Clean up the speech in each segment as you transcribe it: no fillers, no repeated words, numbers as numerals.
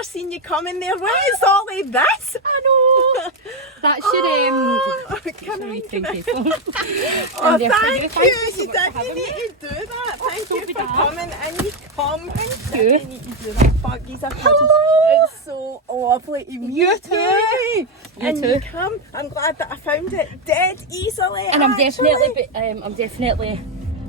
never seen you come in there. What is all of this? I know. That's your Can I thank you. Oh, thank you. You didn't need to do that. Thank you for coming. And you come. Thank you. You need to do that. Fuck, these are Hello. It's so lovely to meet You too. you. And too. you come. I'm glad that I found it dead easily. And I'm actually. definitely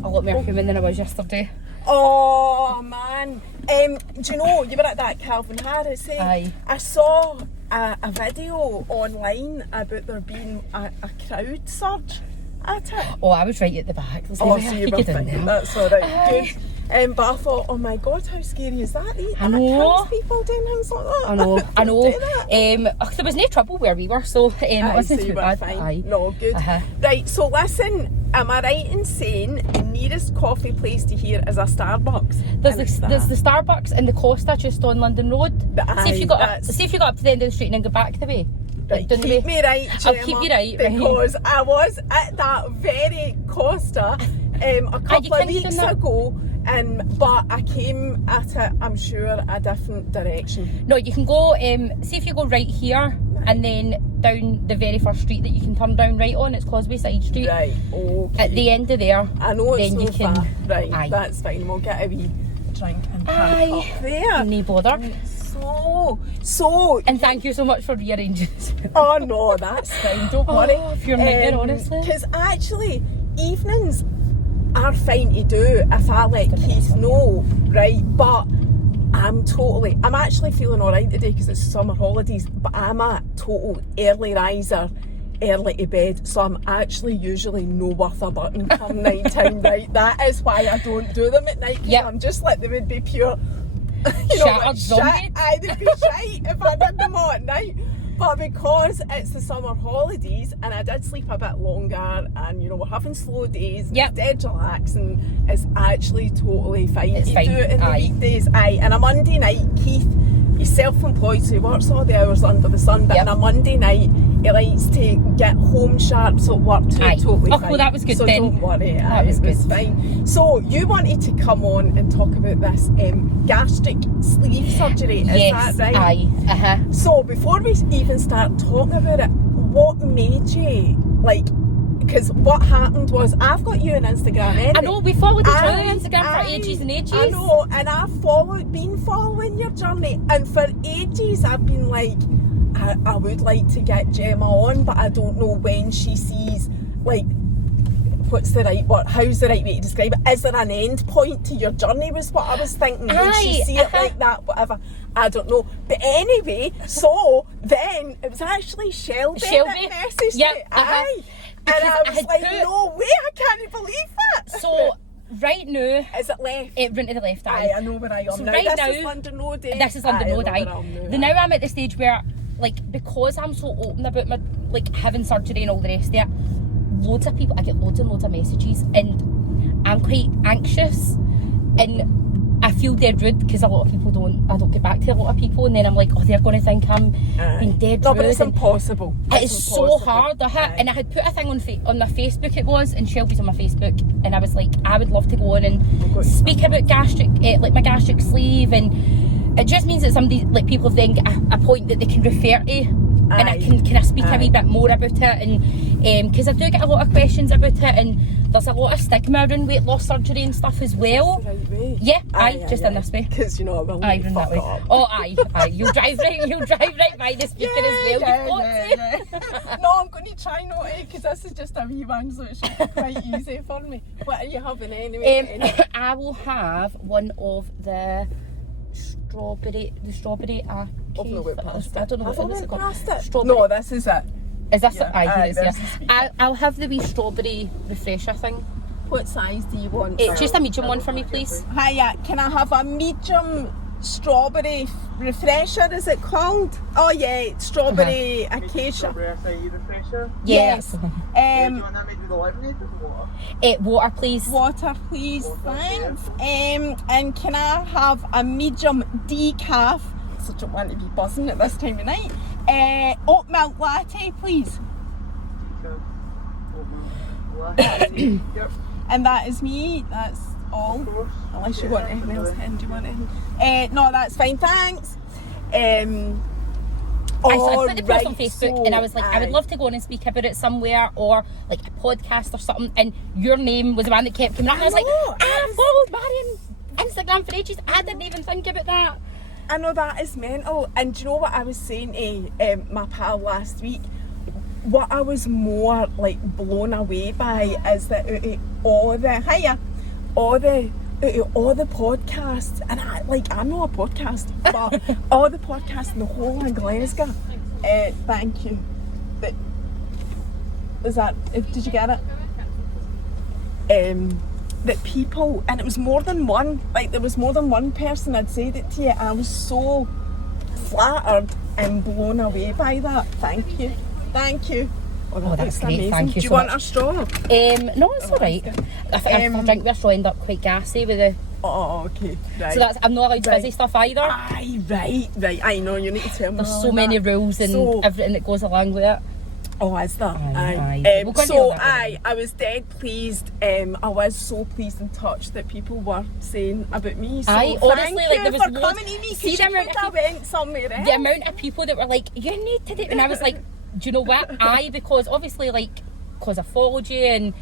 a lot more human than I was yesterday. Oh man. Do you know, you were at that Calvin Harris, eh? Aye. I saw a video online about there being a crowd surge at it. Oh, I was right at the back. There's Oh, no way so I you could were get in fine. there. That's alright, Aye. good. But I thought, oh my god, how scary is that? I know. People doing things like that. I know. Don't do that. There was no trouble where we were, so it Aye, wasn't so too you were bad. fine. Aye. No, good. Right, so listen, am I right in saying the nearest coffee place to here is a Starbucks? There's the Starbucks and the Costa just on London Road. See if you got up to the end of the street and then go back the way. Right, Down the keep way. me right, Gemma, I'll keep you right, because I was at that very Costa a couple of weeks ago, but I came at it, I'm sure, a different direction. No, you can go, see if you go right here and then down the very first street that you can turn down right on, it's Causeway Side Street. Right, okay. At the end of there, I know it's then so you can, far. Right, aye. That's fine, we'll get a wee drink and Aye. up there. No bother. So, And thank you so much for rearranging. oh no, that's fine, don't worry. If you're nightmare, honestly. Because actually, evenings are fine to do if I let Keith know, right? But I'm actually feeling alright today because it's summer holidays, but I'm a total early riser, early to bed, so I'm actually usually no worth a button come night time, right? That is why I don't do them at night, because I'm just like, they would be pure, Shattered zombie. Aye, they'd be shite if I did them all at night. But because it's the summer holidays and I did sleep a bit longer and we're having slow days, it's dead relaxing, it's actually totally fine to do it in the weekdays. Aye, and a Monday night, Keith, he's self-employed, so he works all the hours under the sun, but on a Monday night he likes to get home sharp, so it worked totally fine. Well, that was good so then. Don't worry, that was good. Fine. So you wanted to come on and talk about this gastric sleeve surgery, is that right? Aye. So before we even start talking about it, what made you, because what happened was, I've got you on Instagram anyway. I know, we followed each other on Instagram for ages and ages. I know, and I've been following your journey, and for ages I've been like, I would like to get Gemma on, but I don't know when she sees, how's the right way to describe it? Is there an end point to your journey, was what I was thinking. When she see it like that, whatever, I don't know. But anyway, so then it was actually Shelby that messaged me. Aye. And I was like, no way, I can't believe that. So right now, is it left? It went to the left. Aye, I know where I am so now. Right this is London Road. This is London Road. Now I'm at the stage where, because I'm so open about my having surgery and all the rest of it, loads of people, I get loads and loads of messages, and I'm quite anxious, and I feel dead rude because a lot of people I don't get back to a lot of people, and then I'm like, oh, they're going to think I'm being dead rude. No, but it's impossible. It's so hard. And I had put a thing on my Facebook, it was, and Shelby's on my Facebook, and I was like, I would love to go on and speak about gastric, my gastric sleeve, and it just means that somebody, people have then got a point that they can refer to, and I can speak a wee bit more about it, and because I do get a lot of questions about it, and there's a lot of stigma around weight loss surgery and stuff as well. That's the right way. Yeah, just in this way. Because I will run that way. Up. Oh, aye. You'll drive right by the speaker as well. No, I'm going to try not to, because this is just a wee one, so it should be quite easy for me. What are you having anyway? I will have one of the strawberry. I don't know what it's called. No, this is it. Is this it? Aye, it is, yeah. I'll have the wee strawberry refresher thing. What size do you want? Just a medium one for me, please. Hiya, can I have a medium strawberry refresher, is it called? Oh yeah, strawberry acacia. Strawberry acai refresher? Yes. Do you want that made with the lemonade or water? Water, please. Water, please, thanks. And can I have a medium decaf? So I don't want to be buzzing at this time of night. Oat milk latte, please. Yep. And that is me. That's all. Unless you want anything else. Do you want anything? No, that's fine. Thanks. I put the post on Facebook and I was like, I would love to go on and speak about it somewhere, or like a podcast or something, and your name was the one that kept coming up, and I was like, I followed Marion Instagram for ages. I didn't even think about that. I know, that is mental. And do you know what I was saying to my pal last week? What I was more like blown away by is that all the podcasts, and I'm not a podcast, but all the podcasts in the whole of Glasgow. Thank you. Did you get it? That people, and it was more than one. Like, there was more than one person had said it to you. I was so flattered and blown away by that. Thank you. Oh, that's great. Amazing. Thank you Do you so want much. a straw? No, it's alright. I think our drink with a straw ended up quite gassy with the. Oh, okay. Right. So I'm not allowed fizzy stuff either. Aye, right. I know, you need to tell me. There's so many rules and everything that goes along with it. Oh, is there? Aye. We'll I was dead pleased. I was so pleased and touched that people were saying about me. So honestly, thank like, you there was for loads. coming to me. See the amount of people, went somewhere else. the amount of people that were like, you need to do, and I was like, do you know what? Because obviously, because I followed you and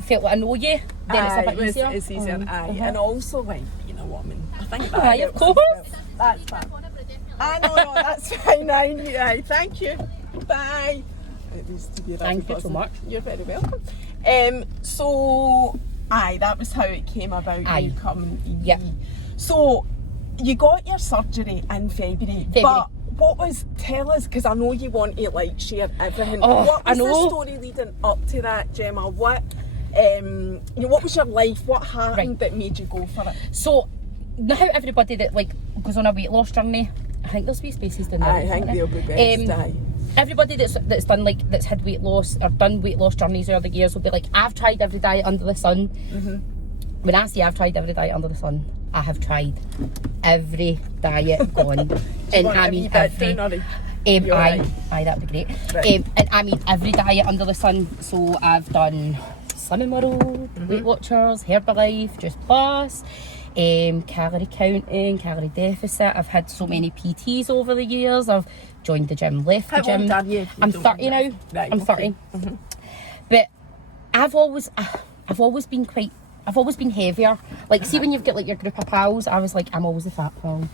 felt like I know you, then it's a bit easier. It's easier, and also like, you know what I mean. I think that. Aye, of course. That's fine. No, that's fine. Aye, thank you. Bye. It needs to be Thank you so much. You're very welcome. So, that was how it came about. You coming to me. Yeah. So, you got your surgery in February. But tell us, because I know you want to like share everything. What was the story leading up to that, Gemma? What was your life? What happened that made you go for it? So, now everybody that like goes on a weight loss journey, I think there's spaces down there. I think they'll be best. Everybody that's done that's had weight loss or done weight loss journeys over the years will be like, I've tried every diet under the sun. Mm-hmm. When I say I've tried every diet under the sun, I have tried every diet gone. And I mean every. Aye, that'd be great. Right. And I mean every diet under the sun. So I've done Slimming World, Weight Watchers, Herbalife, Juice Plus, calorie counting, calorie deficit. I've had so many PTs over the years. I've joined the gym, left the gym. How old are you? I'm 30 now. Right, I'm 30. Mm-hmm. But I've always been heavier. Like, see when you've got like your group of pals, I was like, I'm always the fat pal.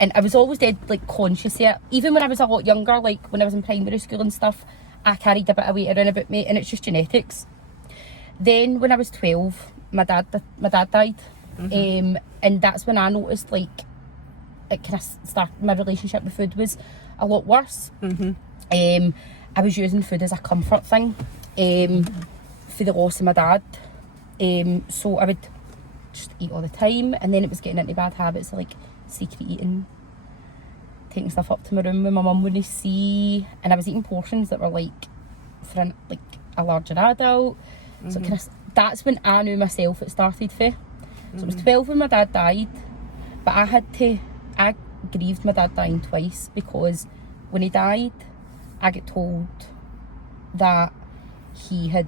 And I was always dead like conscious of it. Even when I was a lot younger, like when I was in primary school and stuff, I carried a bit of weight around about me, and it's just genetics. Then when I was 12, my dad died. Mm-hmm. And that's when I noticed like it kind of started, my relationship with food was a lot worse. Mm-hmm. I was using food as a comfort thing for the loss of my dad. So I would just eat all the time, and then it was getting into bad habits of like secret eating, taking stuff up to my room when my mum wouldn't see, and I was eating portions that were like for a larger adult. Mm-hmm. So that's when I knew myself it started for. So it was 12 when my dad died, but I grieved my dad dying twice, because when he died, I got told that he had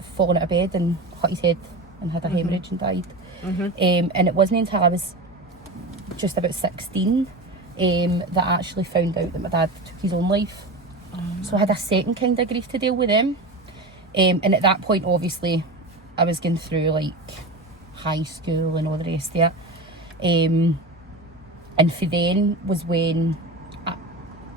fallen out of bed and hit his head and had a hemorrhage and died. Mm-hmm. And it wasn't until I was just about 16 that I actually found out that my dad took his own life. So I had a second kind of grief to deal with him. And at that point, obviously, I was going through like high school and all the rest of it. And for then was when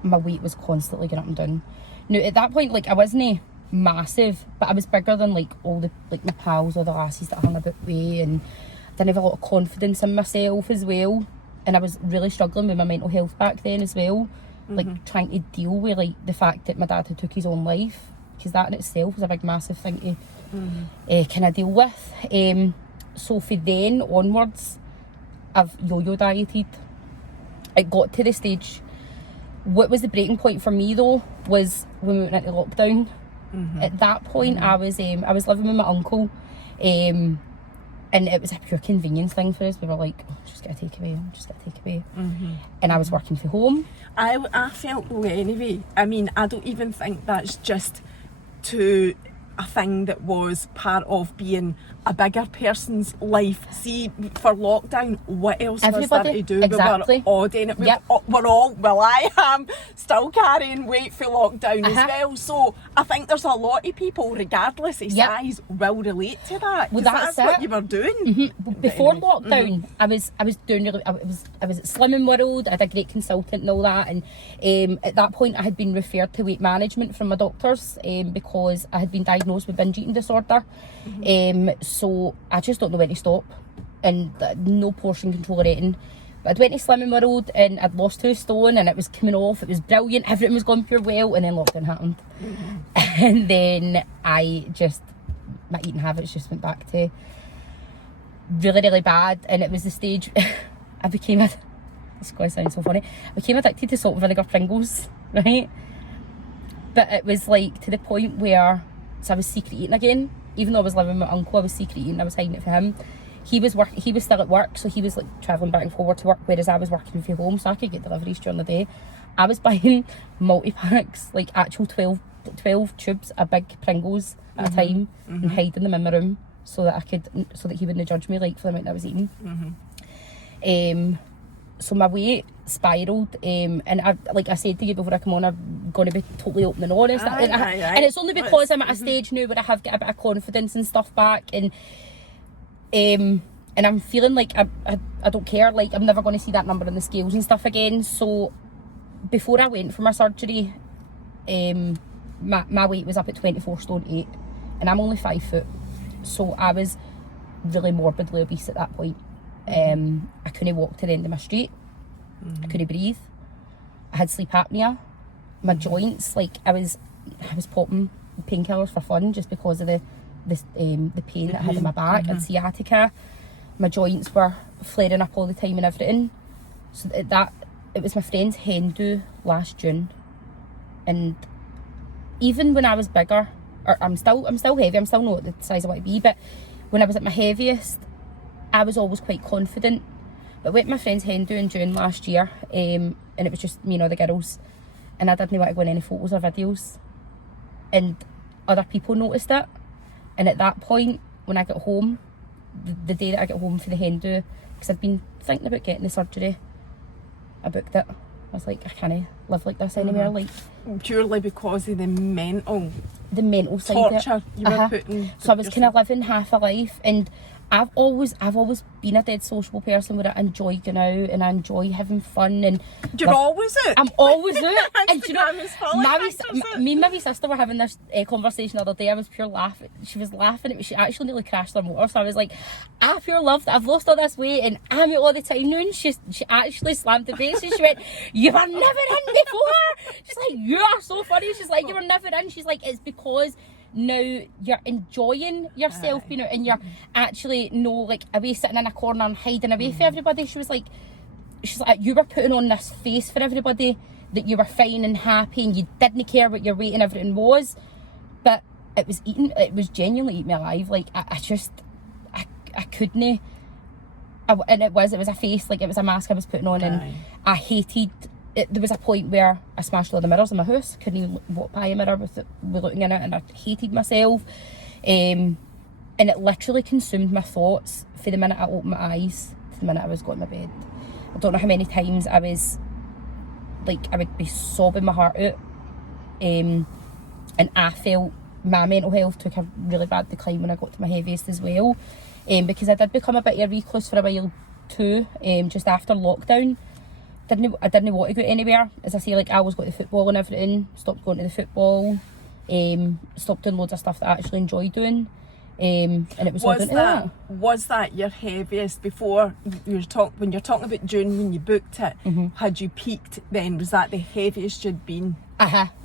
my weight was constantly going up and down. Now at that point, like, I wasn't massive, but I was bigger than like all the like my pals or the lasses that hung about me, and I didn't have a lot of confidence in myself as well. And I was really struggling with my mental health back then as well, like trying to deal with like the fact that my dad had took his own life, because that in itself was a big massive thing to kind of deal with. So for then onwards, I've yo-yo dieted. It got to the stage. What was the breaking point for me though was when we went into lockdown. At that point, I was living with my uncle, and it was a pure convenience thing for us. We were like, just get a takeaway, and I was working from home. I felt though anyway. I mean, I don't even think that's just to a thing that was part of being a bigger person's life. See, for lockdown, what else was Everybody, there to do? exactly. We were odd in it. Yep. I am still carrying weight for lockdown as well. So I think there's a lot of people, regardless of size, will relate to that. Well, 'cause that's what you were doing. Before lockdown, I was doing really. I was at Slimming World. I had a great consultant and all that, and at that point, I had been referred to weight management from my doctors because I had been diagnosed with binge eating disorder. So I just don't know when to stop, and no portion control or anything. But I went to Slimming World and I'd lost 2 stone and it was coming off. It was brilliant. Everything was going pure well, and then lockdown happened, and then my eating habits just went back to really, really bad. And it was the stage I became it's going to sound so funny. I became addicted to salt and vinegar Pringles, right? But it was like to the point where I was secret eating again. Even though I was living with my uncle, I was secret eating. I was hiding it from him. He was still at work, so he was like travelling back and forward to work, whereas I was working from home, so I could get deliveries during the day. I was buying multi-packs, like actual 12 tubes of big Pringles at a time, and hiding them in my room so that he wouldn't judge me like for the amount I was eating. So my weight spiraled, and like I said to you before I come on, I'm going to be totally open and honest. And it's only because I'm at a stage now where I have got a bit of confidence and stuff back, and I'm feeling like I don't care, like I'm never going to see that number on the scales and stuff again. So before I went for my surgery, my weight was up at 24 stone 8, and I'm only 5 foot, so I was really morbidly obese at that point. I couldn't walk to the end of my street. I couldn't breathe. I had sleep apnea. My joints, like I was popping painkillers for fun just because of the pain that I had in my back. I had sciatica. My joints were flaring up all the time and everything. So it was my friend's hen do last June, and even when I was bigger, or I'm still heavy. I'm still not the size I want to be, but when I was at my heaviest, I was always quite confident. But I went to my friend's hen do in June last year, and it was just me and all the girls, and I didn't want to go in any photos or videos, and other people noticed it. And at that point, when I got home, the day that I got home for the hen do, because I'd been thinking about getting the surgery, I booked it. I was like, I can't live like this anymore. Like, purely because of the mental side torture of it. you were putting. So I was kind of living half a life, and I've always been a dead sociable person where I enjoy going out and I enjoy having fun. And you're always out. I'm always out. And you know, me and my wee sister were having this conversation the other day. I was pure laughing. She was laughing at me. She actually nearly crashed her motor. So I was like, I pure love that I've lost all this weight and I'm out all the time now. And she actually slammed the brakes and she went, "You were never in before." She's like, "You are so funny." She's like, "You were never in." She's like, "It's because now you're enjoying yourself being out and you're actually like away sitting in a corner and hiding away from everybody." She's like, "You were putting on this face for everybody that you were fine and happy and you didn't care what your weight and everything was, but it was genuinely eating me alive. Like I couldn't." And it was a face, like it was a mask I was putting on, and I hated it. There was a point where I smashed all the mirrors in my house. Couldn't even walk by a mirror with looking in it, and I hated myself. And it literally consumed my thoughts for the minute I opened my eyes to the minute I was going to bed. I don't know how many times I was like, I would be sobbing my heart out. And I felt my mental health took a really bad decline when I got to my heaviest as well. Because I did become a bit of a recluse for a while too, just after lockdown. I didn't want to go anywhere. As I say, like I always go to football and everything. Stopped going to the football. Stopped doing loads of stuff that I actually enjoy doing. And it was all down to that. Was that your heaviest before when you're talking about June when you booked it? Had you peaked then? Was that the heaviest you'd been?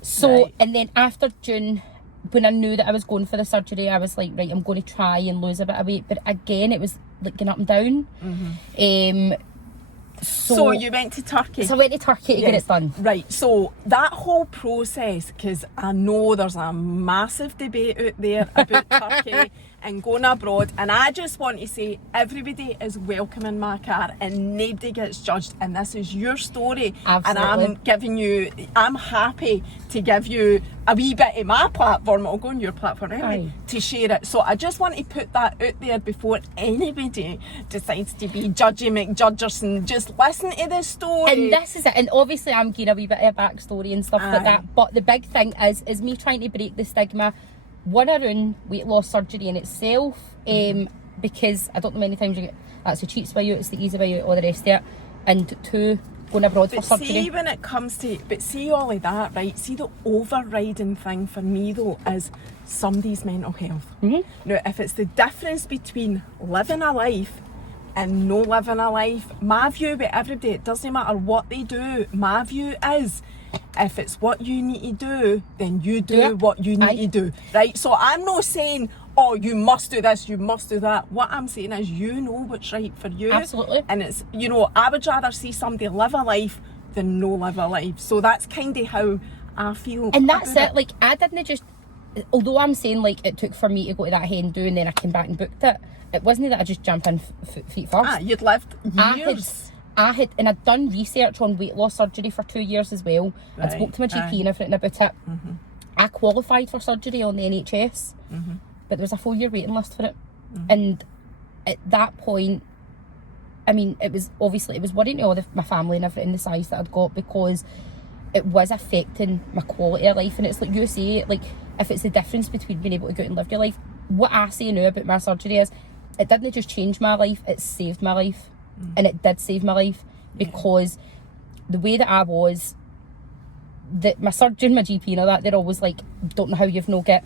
So and then after June, when I knew that I was going for the surgery, I was like, right, I'm going to try and lose a bit of weight. But again, it was like going up and down. So you went to Turkey. So I went to Turkey to get it done. Right, so that whole process, because I know there's a massive debate out there about Turkey and going abroad, and I just want to say everybody is welcome in my car and nobody gets judged, and this is your story. Absolutely. And I'm happy to give you a wee bit of my platform. I'll go on your platform anyway to share it. So I just want to put that out there before anybody decides to be Judgy McJudgerson. Just listen to the story. And this is it. And obviously I'm giving a wee bit of a backstory and stuff like that. But the big thing is me trying to break the stigma, one, around weight loss surgery in itself, because I don't know many times you get that's the cheats by you, it's the easy by you, all the rest of it, and two, going abroad for surgery. See, when it comes to, see all of that, right? See, the overriding thing for me though is somebody's mental health. Now, if it's the difference between living a life and no living a life, my view with everybody, it doesn't matter what they do, my view is, if it's what you need to do, then you do what you need to do, right? So I'm not saying, oh, you must do this, you must do that. What I'm saying is, you know what's right for you. Absolutely. And it's, you know, I would rather see somebody live a life than no live a life. So that's kind of how I feel. And that's it. Like, I didn't just, although I'm saying like it took for me to go to that hen do and then I came back and booked it, it wasn't that I just jumped in feet first. You'd lived years. And I'd done research on weight loss surgery for 2 years as well. Right. I'd spoke to my GP and everything about it. I qualified for surgery on the NHS, but there was a 4-year waiting list for it. And at that point, I mean, it was worrying to all my family and everything, the size that I'd got, because it was affecting my quality of life. And it's like you say, like, if it's the difference between being able to go out and live your life, what I say now about my surgery is, it didn't just change my life, it saved my life. And it did save my life, because the way that I was, that my surgeon, my GP and all that, they're always like, don't know how you've no get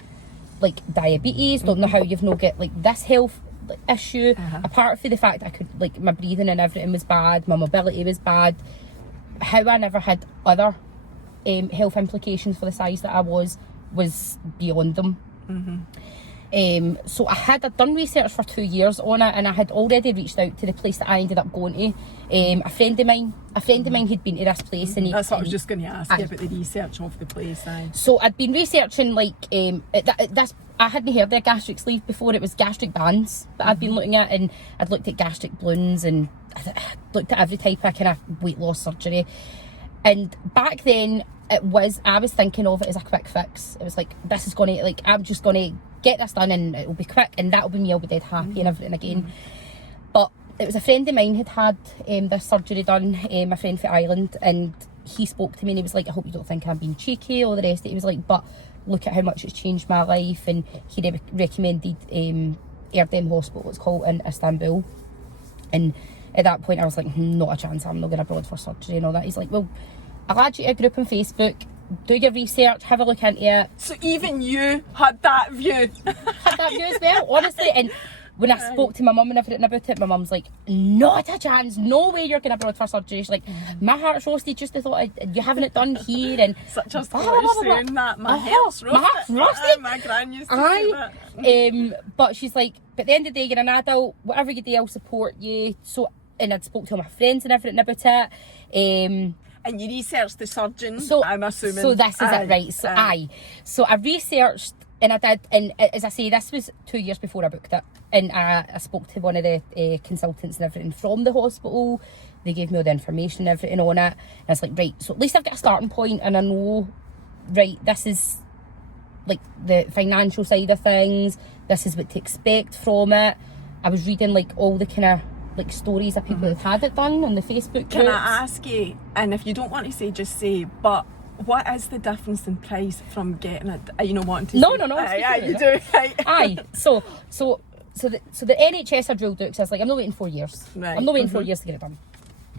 like diabetes, don't know how you've no get like this health issue, apart from the fact I could, like, my breathing and everything was bad, my mobility was bad, how I never had other health implications for the size that I was beyond them. So I'd done research for 2 years on it, and I had already reached out to the place that I ended up going to. A friend of mine had been to this place, and that's what I was just going to ask you about, the research of the place. So I'd been researching like this. I hadn't heard of gastric sleeve before. It was gastric bands that I'd been looking at, and I'd looked at gastric balloons, and I looked at every type of kind of weight loss surgery. And back then, I was thinking of it as a quick fix. It was like, this is going to, like, I'm just going to get this done and it'll be quick and that'll be me, I'll be dead happy and everything again. But it was a friend of mine had this surgery done, my friend from Ireland, and he spoke to me and he was like, I hope you don't think I'm being cheeky or the rest of it. He was like, but look at how much it's changed my life. And he recommended Erdem Hospital, it's called, in Istanbul. And at that point I was like, not a chance, I'm not going abroad for surgery and all that. He's like, well, I'll add you to a group on Facebook, do your research, have a look into it. So even you had that view. Had that view as well, honestly. And when I spoke to my mum and everything about it, my mum's like, not a chance, no way you're going abroad for surgery. She's like, my heart's roasted just the thought of you having it done here. And such a story saying that, my heart's roasted. My heart's roasted. My gran used to say that. But she's like, but at the end of the day, you're an adult, whatever you do, I'll support you. So, and I'd spoke to all my friends and everything about it. And you researched the surgeon, so, I'm assuming. So this is it, right? So I researched, and I did, and as I say, this was 2 years before I booked it. And I spoke to one of the consultants and everything from the hospital. They gave me all the information and everything on it. And I was like, right, so at least I've got a starting point and I know, right, this is like the financial side of things. This is what to expect from it. I was reading like all the kind of like stories of people who've had it done on the Facebook groups. Can I ask you, and if you don't want to say, just say, but what is the difference in price from getting it? Are you not wanting to say? No. Aye, you do. Aye. So the NHS had ruled out, because I was like, I'm not waiting 4 years. Right. I'm not waiting 4 years to get it done.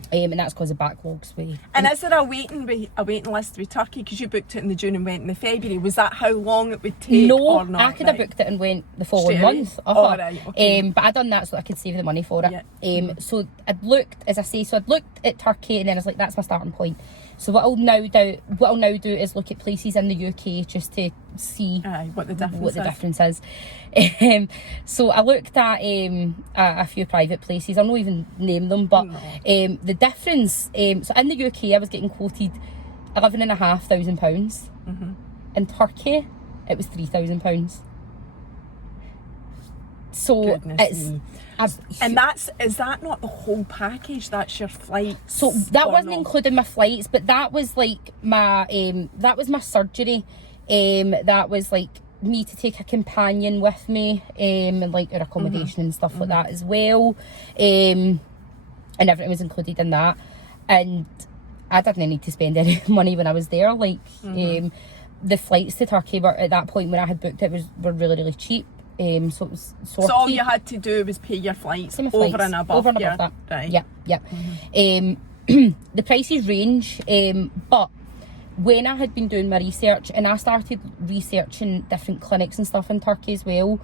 And that's because of backlogs. And is there a waiting list with Turkey? Because you booked it in the June and went in the February. Was that how long it would take? No, or not? I could have booked it and went the following month. Oh, right, okay. But I done that so I could save the money for it. Yeah. So I'd looked, as I say, I'd looked at Turkey, and then I was like, that's my starting point. So what I'll now do is look at places in the UK just to see what the difference is. So I looked at a few private places. I'll not even name them, but the difference. So in the UK, I was getting quoted £11,500. In Turkey, it was £3,000. So Goodness me. I've, And is that not the whole package? That's your flight. so that wasn't not? including my flights, but that was like my surgery. That was like me to take a companion with me, and like our accommodation and stuff like that as well. And everything was included in that. And I didn't need to spend any money when I was there. Like the flights to Turkey were, at that point when I had booked it, were really, really cheap. So it was So all you had to do was pay your flights over and above that. Right. Yeah. The prices range, but when I had been doing my research, and I started researching different clinics and stuff in Turkey as well.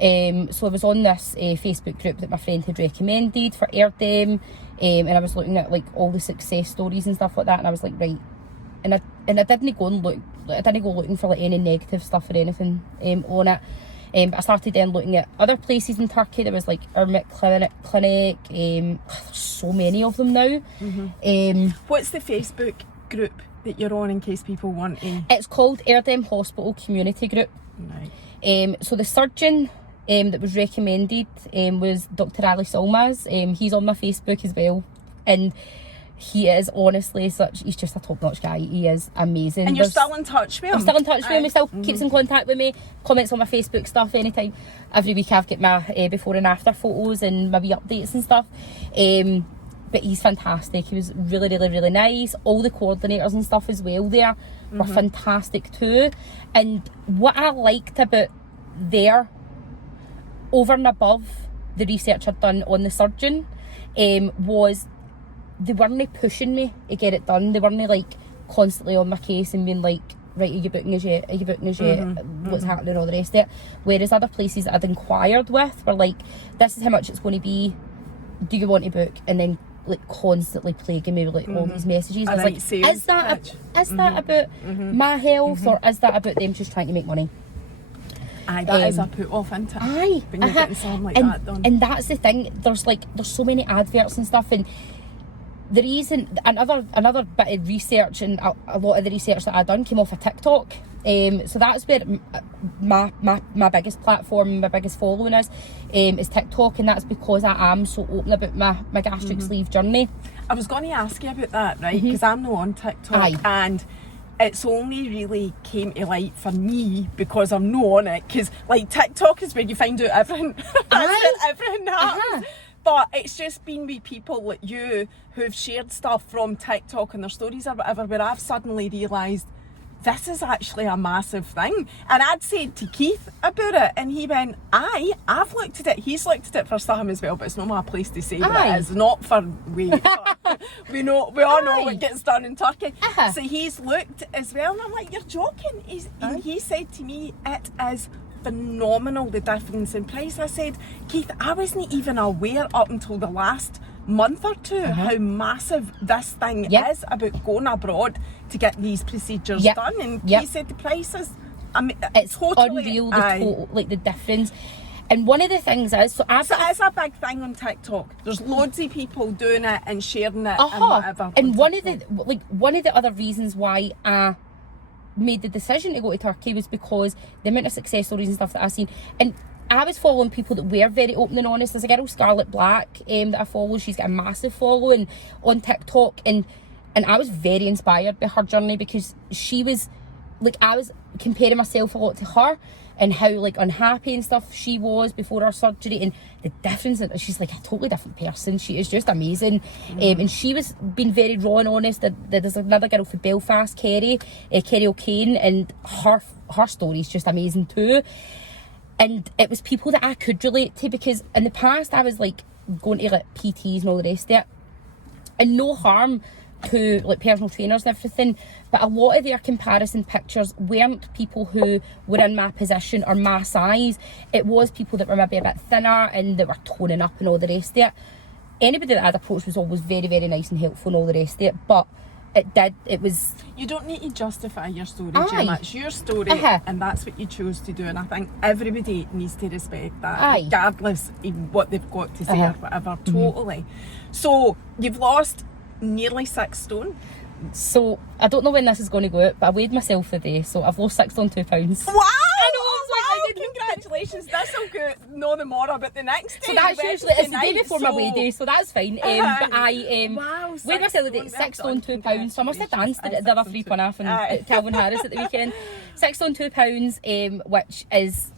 So I was on this Facebook group that my friend had recommended for Erdem, and I was looking at like all the success stories and stuff like that, and I was like, right. And I didn't go looking for like any negative stuff or anything on it. But I started then looking at other places in Turkey. There was like Irmik Clinic. There's so many of them now. What's the Facebook group that you're on in case people want to? It's called Erdem Hospital Community Group. Right. So the surgeon that was recommended was Dr. Ali Solmaz. He's on my Facebook as well. And he is honestly he's just a top-notch guy. He is amazing. And you're still in touch with him? I'm still in touch with him. He still keeps in contact with me, comments on my Facebook stuff anytime. Every week I've got my before and after photos and my wee updates and stuff. But he's fantastic. He was really, really, really nice. All the coordinators and stuff as well there were fantastic too. And what I liked about there, over and above the research I'd done on the surgeon, was they weren't pushing me to get it done. They weren't like constantly on my case and being like, right, are you booking as yet? Are you booking as yet? What's happening, all the rest of it. Whereas other places that I'd inquired with were like, this is how much it's going to be. Do you want to book? And then like constantly plaguing me with like all these messages. I was like, is that about my health, or is that about them just trying to make money? Aye, that is a put off, isn't it? Aye. When you're getting something like that done. And that's the thing. There's so many adverts and stuff, and the reason, another bit of research, and a lot of the research that I done came off of TikTok. So that's where my biggest platform, my biggest following is TikTok, and that's because I am so open about my gastric sleeve journey. I was going to ask you about that, right? Because I'm not on TikTok, and it's only really came to light for me because I'm not on it. Because like TikTok is where you find out everything. That's where everything happens. But it's just been with people like you who've shared stuff from TikTok and their stories or whatever, where I've suddenly realised this is actually a massive thing. And I'd said to Keith about it, and he went, aye, I've looked at it. He's looked at it for some as well, but it's not my place to say what it is. Not for we all know what gets done in Turkey. So he's looked as well, and I'm like, you're joking. He said to me, it is phenomenal, the difference in price. I said, Keith, I wasn't even aware up until the last month or two how massive this thing is about going abroad to get these procedures done. And he said the prices, I mean, it's totally unreal, the total, like the difference. And one of the things is, it is a big thing on TikTok. There's loads of people doing it and sharing it and whatever. And one of the other reasons why I made the decision to go to Turkey was because the amount of success stories and stuff that I've seen, and I was following people that were very open and honest. There's a girl, Scarlett Black, that I follow. She's got a massive following on TikTok, and I was very inspired by her journey, because she was like, I was comparing myself a lot to her and how like unhappy and stuff she was before her surgery, and the difference that she's like a totally different person. She is just amazing. And she was being very raw and honest. There's another girl from Belfast, Kerry O'Kane, and her story is just amazing too. And it was people that I could relate to, because in the past I was like going to like PTs and all the rest of it, and no harm to like personal trainers and everything, but a lot of their comparison pictures weren't people who were in my position or my size. It was people that were maybe a bit thinner and that were toning up and all the rest of it. Anybody that I'd approached was always very, very nice and helpful and all the rest of it, but it was... You don't need to justify your story, Gemma. It's your story, and that's what you chose to do, and I think everybody needs to respect that, regardless of what they've got to say or whatever, totally. So, you've lost nearly 6 stone. So, I don't know when this is going to go out, but I weighed myself today, so I've lost 6 stone 2 pounds. Wow! I know, congratulations! congratulations. This'll go know them more about the next day. So that's usually, it's the day before my weigh day, so that's fine. But I wow, weighed myself the 6 stone 2 pounds, so I must have danced the other 3.5 at Calvin Harris at the weekend. 6 stone 2 pounds, which is,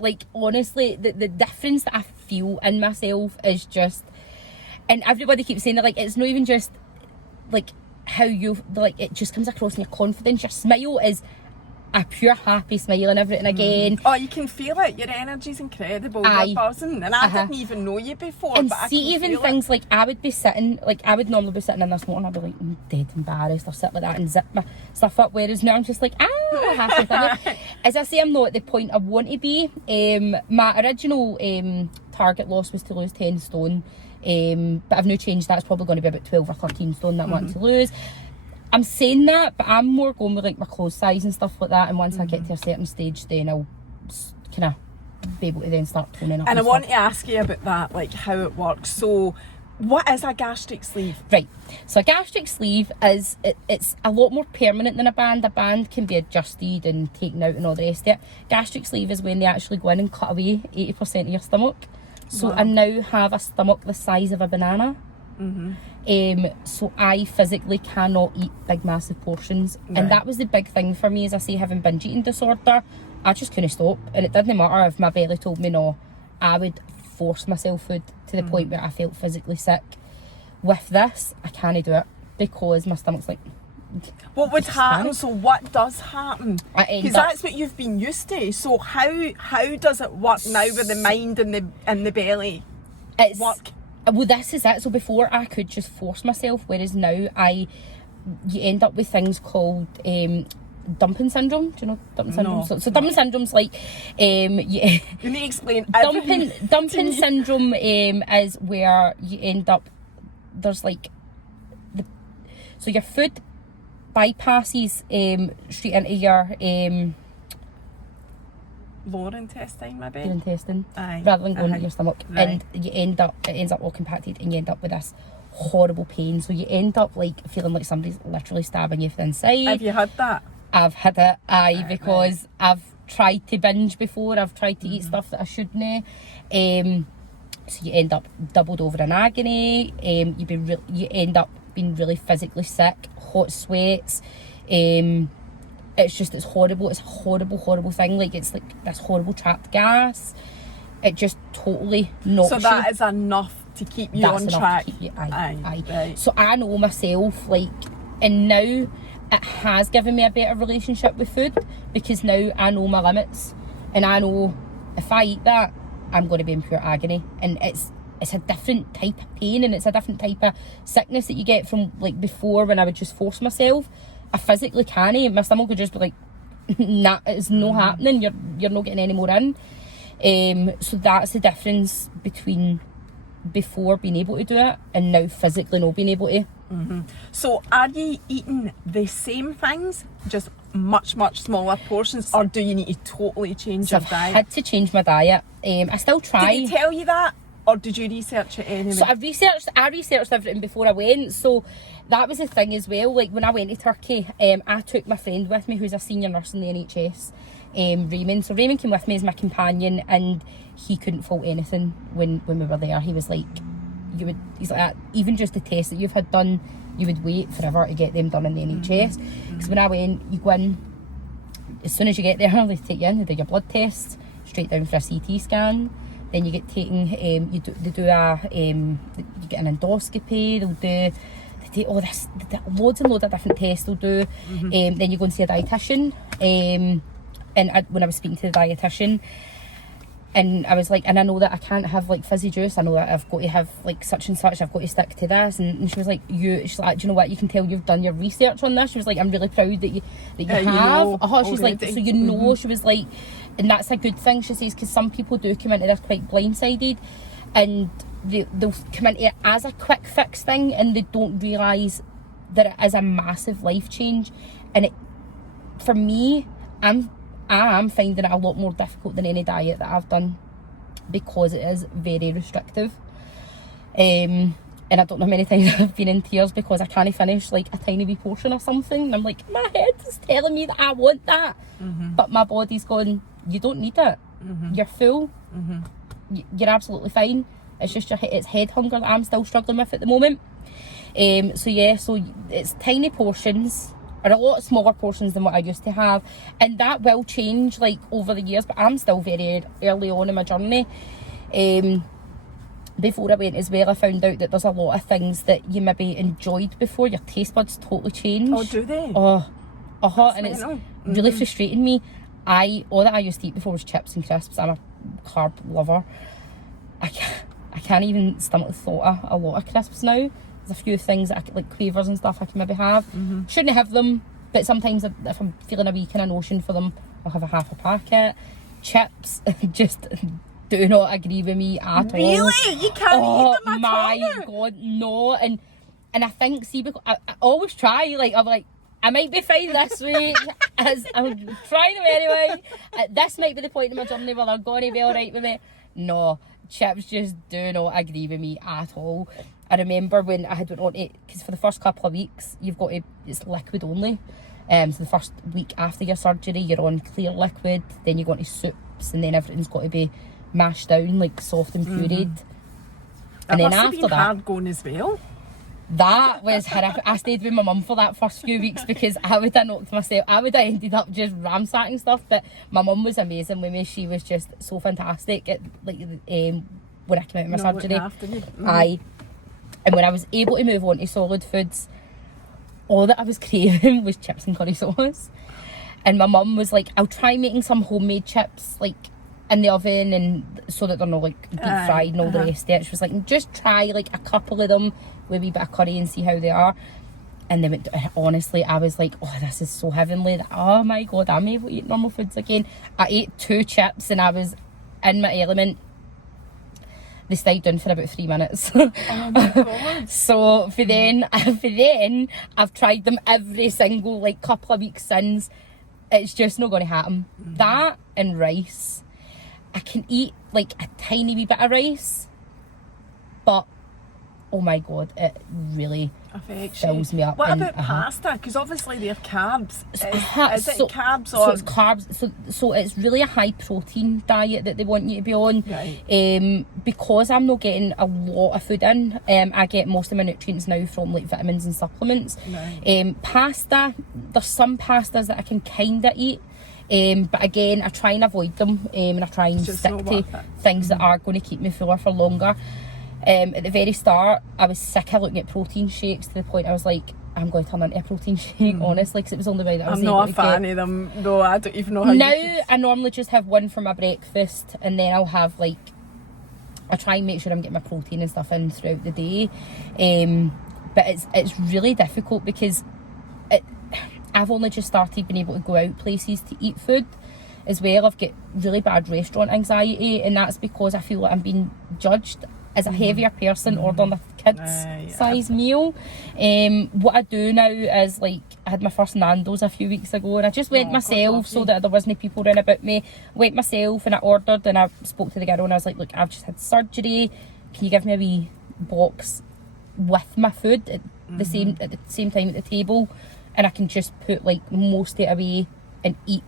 like, honestly, the difference that I feel in myself is just, and everybody keeps saying that, like, it's not even just like how you, like, it just comes across in your confidence. Your smile is a pure happy smile and everything again. Oh, you can feel it. Your energy's incredible. You're buzzing. And I didn't even know you before. And but I see, can even feel things like, I would be sitting, like, I would normally be sitting in this morning, I'd be like, I'm dead embarrassed, I'll sit like that and zip my stuff up, whereas now I'm just like, happy thing. As I say, I'm not at the point I want to be. My original target loss was to lose 10 stone, but I've now changed that. It's probably going to be about 12 or 13 stone that I want to lose. I'm saying that, but I'm more going with, like, my clothes size and stuff like that, and once I get to a certain stage, then I'll kind of be able to then start toning up. And I want to ask you about that, like, how it works. So, what is a gastric sleeve? Right, so a gastric sleeve is, it's a lot more permanent than a band. A band can be adjusted and taken out and all the rest of it. Gastric sleeve is when they actually go in and cut away 80% of your stomach. So I now have a stomach the size of a banana. So I physically cannot eat big massive portions, and that was the big thing for me. As I say, having binge eating disorder, I just couldn't stop, and it didn't matter if my belly told me no. I would force myself food to the point where I felt physically sick. With this, I can't do it because my stomach's like, what would happen? So what does happen? Because that's what you've been used to. So how does it work now with the mind and the belly? It's work. Well, this is it. So before I could just force myself, whereas now you end up with things called dumping syndrome. Do you know dumping syndrome? No. So dumping syndrome's like you need to explain dumping syndrome is where you end up, there's like so your food bypasses straight into your lower intestine, maybe? your intestine, Aye. rather than going to your stomach, Right. and it ends up all compacted, and you end up with this horrible pain. So you end up like feeling like somebody's literally stabbing you from the inside. Have you had that? I've had it, because I've tried to binge before. I've tried to eat stuff that I shouldn't. So you end up doubled over in agony. You end up being really physically sick, hot sweats. It's horrible. It's a horrible thing. Like, it's like this horrible trapped gas. It just totally knocks you. So that is enough to keep you on track. To keep you, aye. Right. So I know myself, like, and now it has given me a better relationship with food, because now I know my limits, and I know if I eat that, I'm going to be in pure agony, and it's a different type of pain, and it's a different type of sickness that you get from, like, before, when I would just force myself. I physically can't. My stomach would just be like, nah, it's not happening. You're not getting any more in. So that's the difference between before being able to do it and now physically not being able to. So are you eating the same things, just much smaller portions, or do you need to totally change your I've diet? had to change my diet. I still try. Did he tell you that, or did you research it anyway? So I researched everything before I went. So that was the thing as well. Like, when I went to Turkey, I took my friend with me who's a senior nurse in the NHS, Raymond. So Raymond came with me as my companion, and he couldn't fault anything when we were there. He was like, he's like, even just the tests that you've had done, you would wait forever to get them done in the NHS. Because when I went, you go in, as soon as you get there, they take you in, they do your blood tests, straight down for a CT scan. Then you get taken, you get an endoscopy, they do all this, loads and loads of different tests they'll do. Then you go and see a dietitian. And when I was speaking to the dietitian, and I was like, and I know that I can't have, like, fizzy juice, I know that I've got to have, like, such and such, I've got to stick to this. And she was like, she's like, do you know what, you can tell you've done your research on this. She was like, I'm really proud that you have. She was like, so you know. She was like, and that's a good thing, she says, because some people do come into this quite blindsided, and they'll come into it as a quick fix thing, and they don't realise that it is a massive life change. And for me, I am finding it a lot more difficult than any diet that I've done, because it is very restrictive. And I don't know how many times I've been in tears because I can't finish, like, a tiny wee portion or something. And I'm like, my head is telling me that I want that. But my body's going, you don't need it. you're full. You're absolutely fine. It's just it's head hunger that I'm still struggling with at the moment. So it's tiny portions, or a lot smaller portions than what I used to have, and that will change like over the years, but I'm still very early on in my journey. Before I went as well, I found out that there's a lot of things that you maybe enjoyed before, your taste buds totally change. Oh, do they? And it's really frustrating me. All that I used to eat before was chips and crisps. I'm a carb lover. I can't even stomach the thought of a lot of crisps now. There's a few things that like quavers and stuff I can maybe have. Shouldn't have them, but sometimes if I'm feeling a wee kind of notion for them, I'll have a half a packet. Chips just do not agree with me at all. Really? You can't eat them at all? Oh my God, no. And I think, see, because I always try, like, I'm like, I might be fine this week, as I'll try them anyway. This might be the point in my journey where they're going to be alright with me. No, chips just do not agree with me at all. I remember when I had went on it, because for the first couple of weeks, it's liquid only. So the first week after your surgery, you're on clear liquid, then you go into soups, and then everything's got to be mashed down, like soft and pureed. And then after that, hard going as well. That was horrific. I stayed with my mum for that first few weeks because I would have knocked myself. I would have ended up just ransacking stuff. But my mum was amazing with me. She was just so fantastic at when I came out of my surgery. And when I was able to move on to solid foods, all that I was craving was chips and curry sauce. And my mum was like, "I'll try making some homemade chips, like in the oven, and so that they're not like deep fried and all the rest of it." She was like, "Just try like a couple of them with a wee bit of curry and see how they are." And then honestly, I was like, "Oh, this is so heavenly. Oh my God, I'm able to eat normal foods again." I ate 2 chips and I was in my element. They stayed down for about 3 minutes. Oh my God. So for then, I've tried them every single like couple of weeks since. It's just not going to happen. That and rice. I can eat like a tiny wee bit of rice, but oh my God, it really fills me up. What about pasta? Because obviously they're carbs. Is it carbs or? So it's carbs. So it's really a high protein diet that they want you to be on. Right. Because I'm not getting a lot of food in, I get most of my nutrients now from like vitamins and supplements. Right. Pasta, there's some pastas that I can kind of eat. But again, I try and avoid them, and I try and stick to things that are going to keep me fuller for longer. At the very start, I was sick of looking at protein shakes to the point I was like, I'm going to turn into a protein shake, honestly, because it was the only way that I was able to I'm not a fan of them. No, I don't even know how now I normally just have one for my breakfast, and then I'll have like, I try and make sure I'm getting my protein and stuff in throughout the day. But it's really difficult because I've only just started being able to go out places to eat food as well. I've got really bad restaurant anxiety, and that's because I feel like I'm being judged as a heavier person ordering a kid's size meal. What I do now is, like, I had my first Nando's a few weeks ago, and I just went myself so that there wasn't people around about me. Went myself and I ordered, and I spoke to the girl and I was like, "Look, I've just had surgery. Can you give me a wee box with my food at the same time at the table, and I can just put like most of it away and eat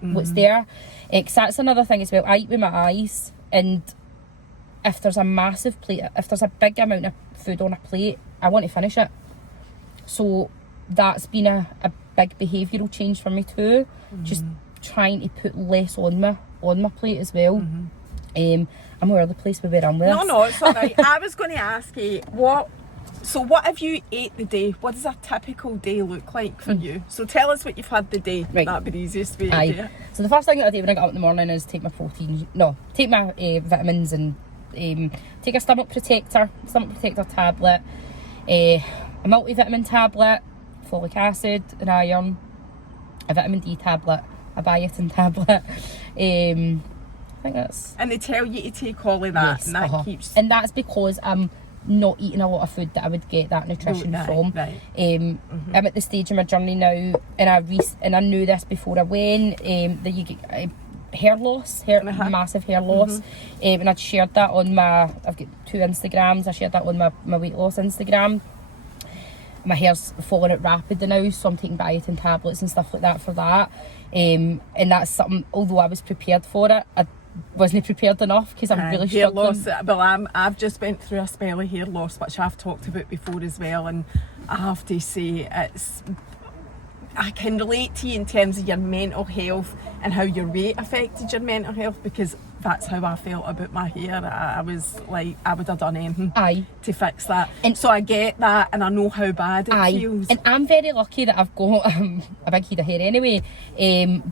what's there?" Because that's another thing as well. I eat with my eyes, and if there's a massive plate, if there's a big amount of food on a plate, I want to finish it. So that's been a big behavioural change for me too. Just trying to put less on my plate as well. I'm aware of the place with where I'm with. No, it's alright. I was going to ask you, what have you ate the day? What does a typical day look like for you? So tell us what you've had the day. Right. That'd be the easiest way to do it. So the first thing that I do when I get up in the morning is take my vitamins and take a stomach protector tablet, a multivitamin tablet, folic acid, an iron, a vitamin D tablet, a biotin tablet. I think that's... And they tell you to take all of that, and that keeps... And that's because I'm not eating a lot of food that I would get that nutrition from. Right. I'm at the stage in my journey now, and I knew this before I went, that you get hair loss, massive hair loss, and I'd shared that on I've got 2 Instagrams. I shared that on my weight loss Instagram. My hair's falling out rapidly now, so I'm taking biotin tablets and stuff like that for that. And that's something, although I was prepared for it, I wasn't prepared enough because I'm really hair struggling. loss. Well, I've just went through a spell of hair loss, which I've talked about before as well, and I have to say I can relate to you in terms of your mental health and how your weight affected your mental health, because that's how I felt about my hair. I was like, I would have done anything to fix that. And so I get that, and I know how bad it feels. And I'm very lucky that I've got a big head of hair anyway.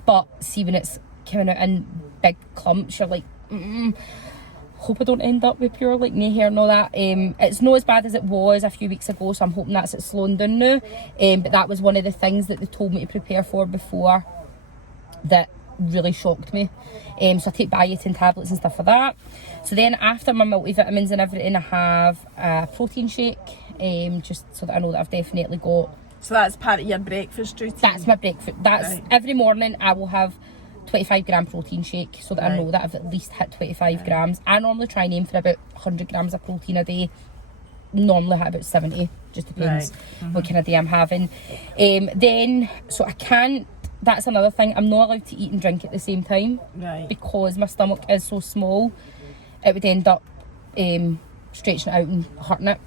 But see, when it's coming out in big clumps, you're like, hope I don't end up with pure like no hair and all that. It's not as bad as it was a few weeks ago, so I'm hoping that's it's slowing down now. But that was one of the things that they told me to prepare for before that really shocked me. So I take biotin tablets and stuff for that. So then after my multivitamins and everything, I have a protein shake, just so that I know that I've definitely got. So that's part of your breakfast routine? That's my breakfast. That's right. Every morning I will have 25 gram protein shake, so that I know that I've at least hit 25 grams. I normally try and aim for about 100 grams of protein a day. Normally hit about 70, just depends what kind of day I'm having. Then, so I can't, that's another thing, I'm not allowed to eat and drink at the same time, because my stomach is so small, it would end up stretching it out and hurting it.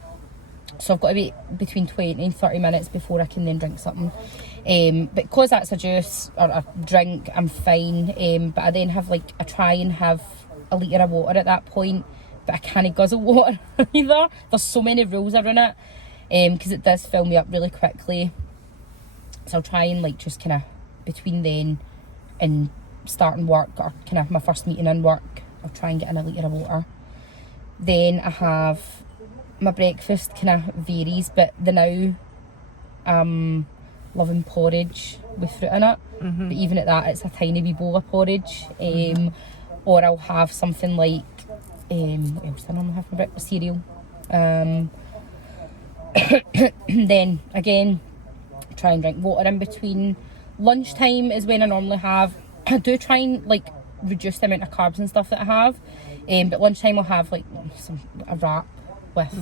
So I've got to wait between 20 and 30 minutes before I can then drink something. But because that's a juice or a drink, I'm fine. But I then have I try and have a litre of water at that point, but I can't guzzle water either. There's so many rules around it, because it does fill me up really quickly. So I'll try and just kind of between then and starting work, or kind of my first meeting in work, I'll try and get in a litre of water. Then I have my breakfast kind of varies, but now loving porridge with fruit in it. But even at that, it's a tiny wee bowl of porridge. Or I'll have something like what else do I normally have for breakfast? Cereal. Then again, try and drink water in between. Lunchtime is when I normally have, I do try and reduce the amount of carbs and stuff that I have, but lunchtime I'll have a wrap with